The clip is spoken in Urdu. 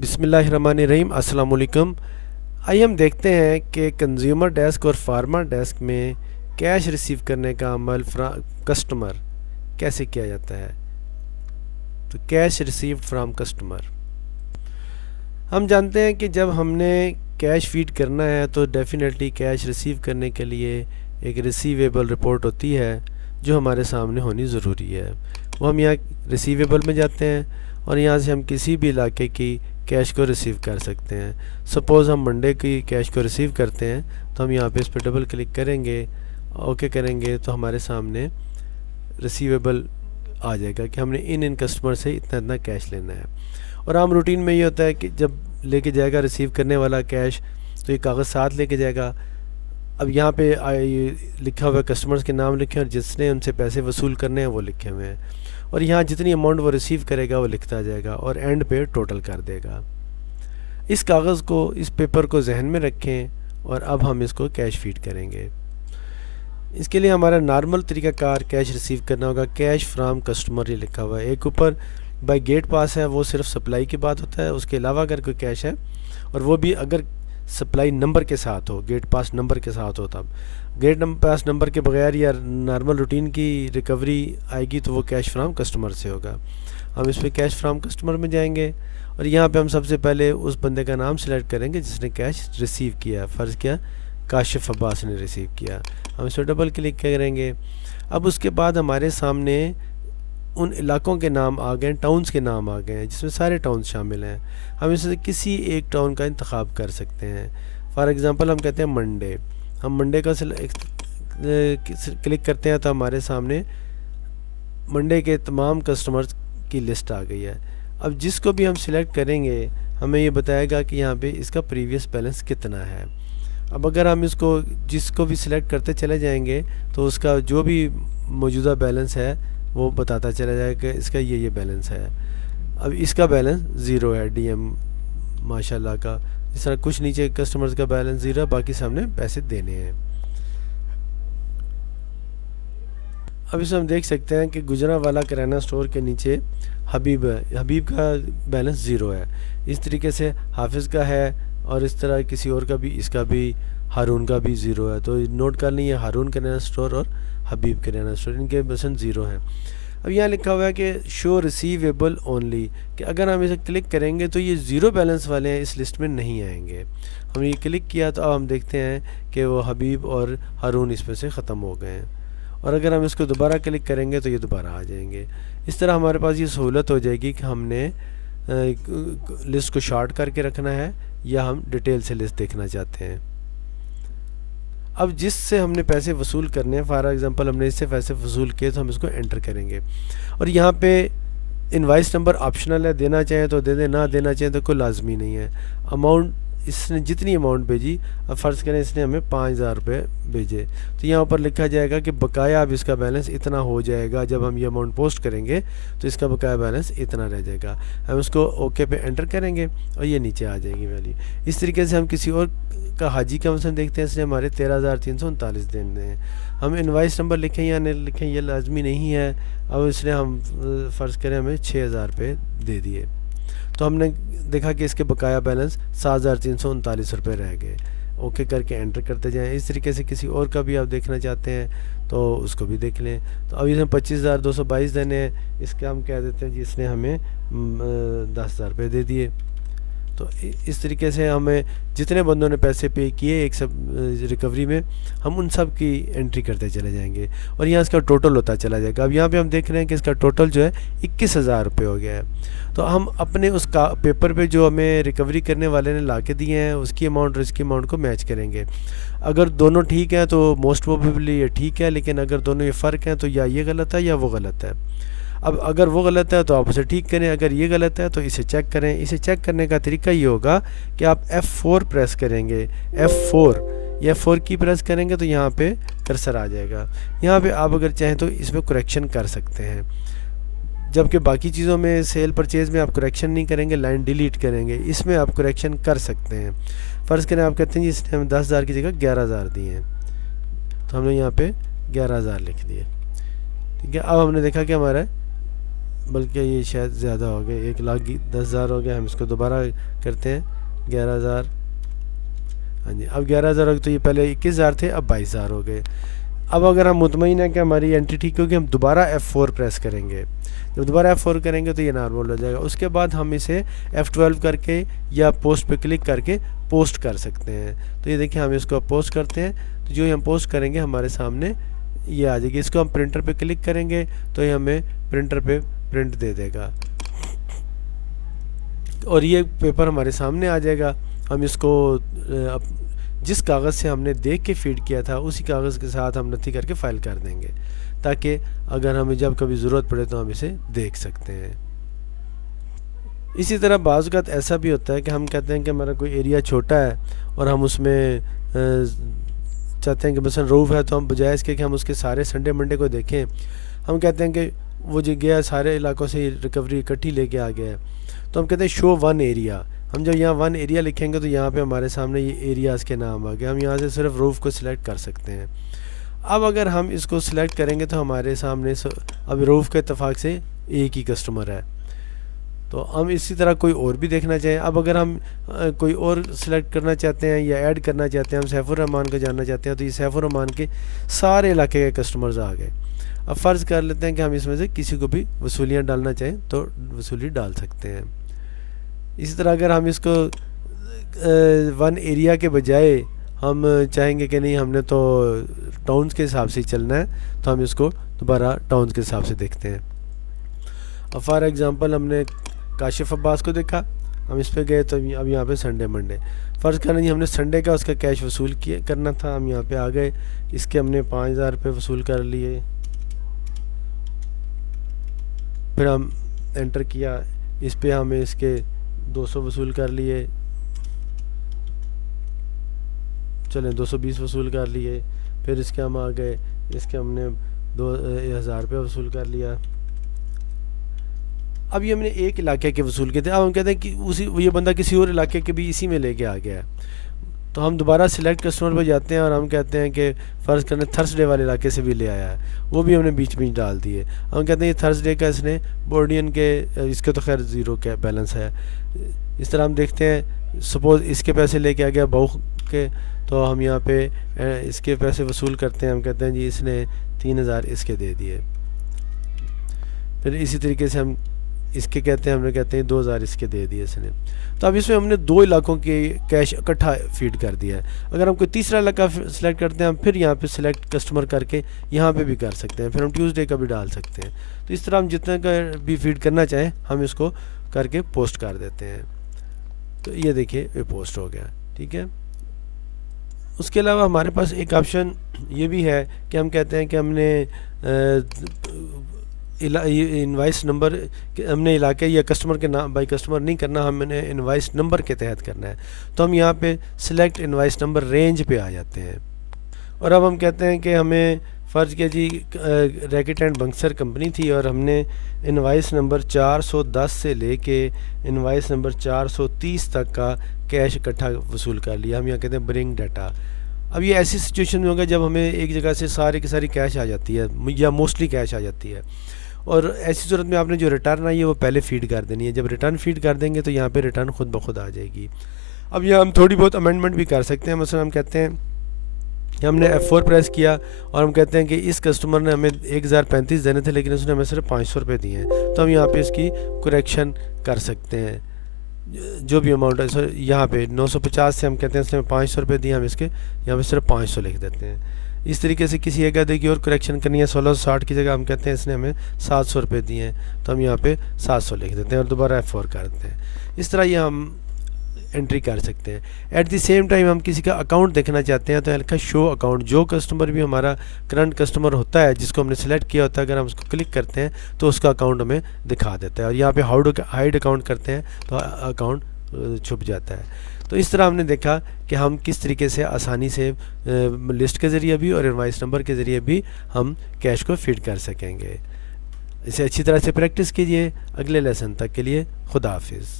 بسم اللہ الرحمن الرحیم، السلام علیکم۔ آئیے ہم دیکھتے ہیں کہ کنزیومر ڈیسک اور فارمر ڈیسک میں کیش ریسیو کرنے کا عمل کسٹمر کیسے کیا جاتا ہے۔ تو کیش ریسیوڈ فرام کسٹمر، ہم جانتے ہیں کہ جب ہم نے کیش فیڈ کرنا ہے تو ڈیفینیٹلی کیش ریسیو کرنے کے لیے ایک ریسیویبل رپورٹ ہوتی ہے جو ہمارے سامنے ہونی ضروری ہے۔ وہ ہم یہاں ریسیویبل میں جاتے ہیں اور یہاں سے ہم کسی بھی علاقے کی کیش کو ریسیو کر سکتے ہیں۔ سپوز ہم منڈے کی کیش کو ریسیو کرتے ہیں تو ہم یہاں پہ اس پہ ڈبل کلک کریں گے، اوکے کریں گے تو ہمارے سامنے ریسیویبل آ جائے گا کہ ہم نے ان کسٹمر سے اتنا اتنا کیش لینا ہے۔ اور عام روٹین میں یہ ہوتا ہے کہ جب لے کے جائے گا ریسیو کرنے والا کیش تو یہ کاغذ ساتھ لے کے جائے گا۔ اب یہاں پہ لکھا ہوا ہے کسٹمرز کے نام لکھے ہیں اور جس نے ان سے پیسے وصول کرنے ہیں وہ لکھے ہوئے ہیں، اور یہاں جتنی اماؤنٹ وہ ریسیو کرے گا وہ لکھتا جائے گا اور اینڈ پہ ٹوٹل کر دے گا۔ اس کاغذ کو، اس پیپر کو ذہن میں رکھیں اور اب ہم اس کو کیش فیڈ کریں گے۔ اس کے لیے ہمارا نارمل طریقہ کار کیش ریسیو کرنا ہوگا۔ کیش فرام کسٹمر یہ لکھا ہوا ہے، ایک اوپر بائی گیٹ پاس ہے، وہ صرف سپلائی کی بات ہوتا ہے۔ اس کے علاوہ اگر کوئی کیش ہے اور وہ بھی اگر سپلائی نمبر کے ساتھ ہو، گیٹ پاس نمبر کے ساتھ ہو، تب گیٹ پاس نمبر کے بغیر یا نارمل روٹین کی ریکوری آئے گی تو وہ کیش فرام کسٹمر سے ہوگا۔ ہم اس پہ کیش فرام کسٹمر میں جائیں گے اور یہاں پہ ہم سب سے پہلے اس بندے کا نام سلیکٹ کریں گے جس نے کیش ریسیو کیا۔ فرض کیا کاشف عباس نے ریسیو کیا، ہم اس پہ ڈبل کلک کریں گے۔ اب اس کے بعد ہمارے سامنے ان علاقوں کے نام آ گئے ہیں، ٹاؤنز کے نام آ گئے ہیں جس میں سارے ٹاؤنز شامل ہیں۔ ہم اس سے کسی ایک ٹاؤن کا انتخاب کر سکتے ہیں۔ فار ایگزامپل ہم کہتے ہیں منڈے، ہم منڈے کا کلک کرتے ہیں تو ہمارے سامنے منڈے کے تمام کسٹمرز کی لسٹ آ گئی ہے۔ اب جس کو بھی ہم سلیکٹ کریں گے ہمیں یہ بتائے گا کہ یہاں پہ اس کا پریویس بیلنس کتنا ہے۔ اب اگر ہم اس کو جس کو بھی سلیکٹ کرتے چلے جائیں گے تو اس کا جو بھی موجودہ بیلنس ہے وہ بتاتا چلا جائے کہ اس کا یہ بیلنس ہے۔ اب اس کا بیلنس 0 ہے، ڈی ایم ماشاء اللہ کا۔ اس طرح کچھ نیچے کسٹمرز کا بیلنس 0 ہے، باقی سامنے پیسے دینے ہیں۔ اب اس میں ہم دیکھ سکتے ہیں کہ گجرانوالہ کرانہ سٹور کے نیچے حبیب ہے، حبیب کا بیلنس 0 ہے۔ اس طریقے سے حافظ کا ہے اور اس طرح کسی اور کا بھی، اس کا بھی، ہارون کا بھی 0 ہے۔ تو نوٹ کر لیں، ہارون کرانہ سٹور اور حبیب کرانہ سٹور ان کے بیلنس 0 ہیں۔ اب یہاں لکھا ہوا ہے کہ شو ریسیویبل اونلی، کہ اگر ہم اسے کلک کریں گے تو یہ 0 بیلنس والے ہیں اس لسٹ میں نہیں آئیں گے۔ ہم نے یہ کلک کیا تو اب ہم دیکھتے ہیں کہ وہ حبیب اور ہارون اس میں سے ختم ہو گئے ہیں، اور اگر ہم اس کو دوبارہ کلک کریں گے تو یہ دوبارہ آ جائیں گے۔ اس طرح ہمارے پاس یہ سہولت ہو جائے گی کہ ہم نے لسٹ کو شارٹ کر کے رکھنا ہے یا ہم ڈیٹیل سے لسٹ دیکھنا چاہتے ہیں۔ اب جس سے ہم نے پیسے وصول کرنے ہیں، فار ایگزامپل ہم نے اس سے پیسے وصول کیے تو ہم اس کو انٹر کریں گے، اور یہاں پہ انوائس نمبر آپشنل ہے، دینا چاہیں تو دے دیں، نہ دینا چاہیں تو کوئی لازمی نہیں ہے۔ اماؤنٹ اس نے جتنی اماؤنٹ بھیجی، اب فرض کریں اس نے ہمیں 5000 روپے بھیجے تو یہاں پر لکھا جائے گا کہ بقایا اب اس کا بیلنس اتنا ہو جائے گا، جب ہم یہ اماؤنٹ پوسٹ کریں گے تو اس کا بقایا بیلنس اتنا رہ جائے گا۔ ہم اس کو اوکے پہ انٹر کریں گے اور یہ نیچے آ جائے گی ویلیو۔ اس طریقے سے ہم کسی اور کا حاجی کا مثلا دیکھتے ہیں، اس نے ہمارے 13,339 دینے ہیں، ہم انوائس نمبر لکھیں یا نہیں لکھیں یہ لازمی نہیں ہے۔ اب اس نے ہم فرض کریں ہمیں 6,000 روپے دے دیے تو ہم نے دیکھا کہ اس کے بقایا بیلنس 7,339 روپے رہ گئے۔ اوکے کر کے انٹر کرتے جائیں۔ اس طریقے سے کسی اور کا بھی آپ دیکھنا چاہتے ہیں تو اس کو بھی دیکھ لیں۔ تو اب اس میں 25,222 دینے ہیں، اس کا ہم کہہ دیتے ہیں جی اس نے ہمیں 10,000 روپے دے دیے۔ تو اس طریقے سے ہمیں جتنے بندوں نے پیسے پے کیے ایک سب ریکوری میں، ہم ان سب کی انٹری کرتے چلے جائیں گے اور یہاں اس کا ٹوٹل ہوتا چلا جائے گا۔ اب یہاں پہ ہم دیکھ رہے ہیں کہ اس کا ٹوٹل جو ہے 21,000 روپے ہو گیا ہے۔ تو ہم اپنے اس کا پیپر پہ جو ہمیں ریکوری کرنے والے نے لا کے دیے ہیں اس کی اماؤنٹ اور اس کی اماؤنٹ کو میچ کریں گے۔ اگر دونوں ٹھیک ہیں تو موسٹ پروبیبلی یہ ٹھیک ہے، لیکن اگر دونوں یہ فرق ہیں تو یا یہ غلط ہے یا وہ غلط ہے۔ اب اگر وہ غلط ہے تو آپ اسے ٹھیک کریں، اگر یہ غلط ہے تو اسے چیک کریں۔ اسے چیک کرنے کا طریقہ یہ ہوگا کہ آپ F4 پریس کریں گے، F4 یا F4 کی پریس کریں گے تو یہاں پہ کرسر آ جائے گا۔ یہاں پہ آپ اگر چاہیں تو اس میں کریکشن کر سکتے ہیں، جبکہ باقی چیزوں میں سیل پرچیز میں آپ کریکشن نہیں کریں گے، لائن ڈیلیٹ کریں گے۔ اس میں آپ کریکشن کر سکتے ہیں۔ فرض کریں آپ کہتے ہیں جی اس نے ہم 10,000 کی جگہ 11,000 دیے ہیں تو ہم نے یہاں پہ 11,000 لکھ دیے، ٹھیک ہے۔ اب ہم نے دیکھا کہ ہمارا بلکہ یہ شاید زیادہ ہو گئے، 1,10,000 ہو گیا. ہم اس کو دوبارہ کرتے ہیں 11,000. ہاں جی اب 11,000 ہو گئے، تو یہ پہلے 21,000 تھے، اب 22,000 ہو گئے. اب اگر ہم مطمئن ہیں کہ ہماری انٹری ٹھیک ہوگی، ہم دوبارہ F4 پریس کریں گے. جب دوبارہ F4 کریں گے تو یہ نارمل ہو جائے گا. اس کے بعد ہم اسے F12 کر کے یا پوسٹ پہ کلک کر کے پوسٹ کر سکتے ہیں. تو یہ دیکھیں ہم اس کو پوسٹ کرتے ہیں، تو جو ہم پوسٹ کریں گے ہمارے سامنے یہ آ جائے گی. اس کو ہم پرنٹر پہ کلک کریں گے تو یہ ہمیں پرنٹر پہ پرنٹ دے دے گا، اور یہ پیپر ہمارے سامنے آ جائے گا. ہم اس کو جس کاغذ سے ہم نے دیکھ کے فیڈ کیا تھا اسی کاغذ کے ساتھ ہم نتھی کر کے فائل کر دیں گے، تاکہ اگر ہمیں جب کبھی ضرورت پڑے تو ہم اسے دیکھ سکتے ہیں. اسی طرح بعض اوقات ایسا بھی ہوتا ہے کہ ہم کہتے ہیں کہ ہمارا کوئی ایریا چھوٹا ہے اور ہم اس میں چاہتے ہیں کہ مثلا روف ہے، تو ہم بجائے اس کے کہ ہم اس کے سارے سنڈے منڈے کو دیکھیں، ہم کہتے ہیں کہ وہ جو گیا سارے علاقوں سے ریکوری اکٹھی لے کے آ گیا ہے، تو ہم کہتے ہیں شو ون ایریا. ہم جب یہاں ون ایریا لکھیں گے تو یہاں پہ ہمارے سامنے یہ ایریاز کے نام آ گئے. ہم یہاں سے صرف روف کو سلیکٹ کر سکتے ہیں. اب اگر ہم اس کو سلیکٹ کریں گے تو ہمارے سامنے اب روف کے اتفاق سے ایک ہی کسٹمر ہے. تو ہم اسی طرح کوئی اور بھی دیکھنا چاہیں. اب اگر ہم کوئی اور سلیکٹ کرنا چاہتے ہیں یا ایڈ کرنا چاہتے ہیں، ہم سیف الرحمان کو جاننا چاہتے ہیں، تو یہ سیف الرحمان کے سارے علاقے کے کسٹمرز آ گئے. اب فرض کر لیتے ہیں کہ ہم اس میں سے کسی کو بھی وصولیاں ڈالنا چاہیں تو وصولی ڈال سکتے ہیں. اسی طرح اگر ہم اس کو ون ایریا کے بجائے ہم چاہیں گے کہ نہیں ہم نے تو ٹاؤنز کے حساب سے ہی چلنا ہے، تو ہم اس کو دوبارہ ٹاؤنز کے حساب سے دیکھتے ہیں. اب فار ایگزامپل ہم نے کاشف عباس کو دیکھا، ہم اس پہ گئے تو اب یہاں پہ سنڈے منڈے فرض کرنا جی ہم نے سنڈے کا اس کا کیش وصول کرنا تھا. ہم یہاں پہ آ گئے، اس کے ہم نے 5,000 روپے وصول کر لیے. پھر ہم انٹر کیا، اس پہ ہمیں اس کے 200 وصول کر لیے، چلیں 220 وصول کر لیے. پھر اس کے ہم آ گئے، اس کے ہم نے 2,000 روپے وصول کر لیا. اب یہ ہم نے ایک علاقے کے وصول کیے تھے. اب ہم کہتے ہیں کہ یہ بندہ کسی اور علاقے کے بھی اسی میں لے کے آ گیا ہے، تو ہم دوبارہ سلیکٹ کسٹمر پہ جاتے ہیں اور ہم کہتے ہیں کہ فرض کریں تھرسڈے والے علاقے سے بھی لے آیا ہے، وہ بھی ہم نے بیچ میں ڈال دیے. ہم کہتے ہیں یہ تھرسڈے کا اس نے بورڈین کے، اس کے تو خیر 0 کا بیلنس ہے. اس طرح ہم دیکھتے ہیں سپوز اس کے پیسے لے کے آ گیا بہو کے، تو ہم یہاں پہ اس کے پیسے وصول کرتے ہیں. ہم کہتے ہیں جی اس نے 3,000 اس کے دے دیے. پھر اسی طریقے سے ہم اس کے کہتے ہیں، ہم نے کہتے ہیں 2,000 اس کے دے دیے اس نے. تو اب اس میں ہم نے 2 علاقوں کے کیش اکٹھا فیڈ کر دیا ہے. اگر ہم کوئی تیسرا علاقہ سلیکٹ کرتے ہیں، ہم پھر یہاں پہ سلیکٹ کسٹمر کر کے یہاں پہ بھی کر سکتے ہیں. پھر ہم ٹیوزڈے کا بھی ڈال سکتے ہیں. تو اس طرح ہم جتنے کا بھی فیڈ کرنا چاہیں ہم اس کو کر کے پوسٹ کر دیتے ہیں. تو یہ دیکھیے یہ پوسٹ ہو گیا، ٹھیک ہے. اس کے علاوہ ہمارے پاس ایک آپشن یہ بھی ہے کہ ہم کہتے ہیں کہ ہم نے انوائس نمبر ہم نے علاقے یا کسٹمر کے نام بائی کسٹمر نہیں کرنا، ہم نے انوائس نمبر کے تحت کرنا ہے. تو ہم یہاں پہ سلیکٹ انوائس نمبر رینج پہ آ جاتے ہیں. اور اب ہم کہتے ہیں کہ ہمیں فرض کیا جی ریکٹ اینڈ بنکسر کمپنی تھی اور ہم نے انوائس نمبر 410 سے لے کے انوائس نمبر 430 تک کا کیش اکٹھا وصول کر لیا. ہم یہاں کہتے ہیں برنگ ڈیٹا. اب یہ ایسی سچویشن میں ہوگا جب ہمیں ایک جگہ سے ساری کی ساری کیش آ جاتی ہے یا موسٹلی کیش آ جاتی ہے، اور ایسی صورت میں آپ نے جو ریٹرن آئی ہے وہ پہلے فیڈ کر دینی ہے. جب ریٹرن فیڈ کر دیں گے تو یہاں پہ ریٹرن خود بخود آ جائے گی. اب یہاں ہم تھوڑی بہت امینڈمنٹ بھی کر سکتے ہیں. مثلا ہم کہتے ہیں کہ ہم نے F4 پریس کیا اور ہم کہتے ہیں کہ اس کسٹمر نے ہمیں 1,035 دینے تھے لیکن اس نے ہمیں صرف 500 روپے دیے ہیں. تو ہم یہاں پہ اس کی کریکشن کر سکتے ہیں. جو بھی اماؤنٹ ہے یہاں پہ 950 سے ہم کہتے ہیں اس نے 500 روپے دیے، ہم اس کے یہاں پہ صرف 500 لکھ دیتے ہیں. اس طریقے سے کسی ایک عدد کی اور کریکشن کرنی ہے 1660 کی جگہ ہم کہتے ہیں اس نے ہمیں 700 روپے دیے ہیں، تو ہم یہاں پہ 700 لکھ دیتے ہیں اور دوبارہ F4 کر دیتے ہیں. اس طرح یہ ہم انٹری کر سکتے ہیں. ایٹ دی سیم ٹائم ہم کسی کا اکاؤنٹ دیکھنا چاہتے ہیں تو لکھا شو اکاؤنٹ. جو کسٹمر بھی ہمارا کرنٹ کسٹمر ہوتا ہے جس کو ہم نے سلیکٹ کیا ہوتا ہے، اگر ہم اس کو کلک کرتے ہیں تو اس کا اکاؤنٹ ہمیں دکھا دیتا ہے. اور یہاں پہ ہائیڈ اکاؤنٹ کرتے ہیں تو اکاؤنٹ چھپ جاتا ہے. تو اس طرح ہم نے دیکھا کہ ہم کس طریقے سے آسانی سے لسٹ کے ذریعے بھی اور انوائس نمبر کے ذریعے بھی ہم کیش کو فیڈ کر سکیں گے. اسے اچھی طرح سے پریکٹس کیجئے. اگلے لیسن تک کے لیے خدا حافظ.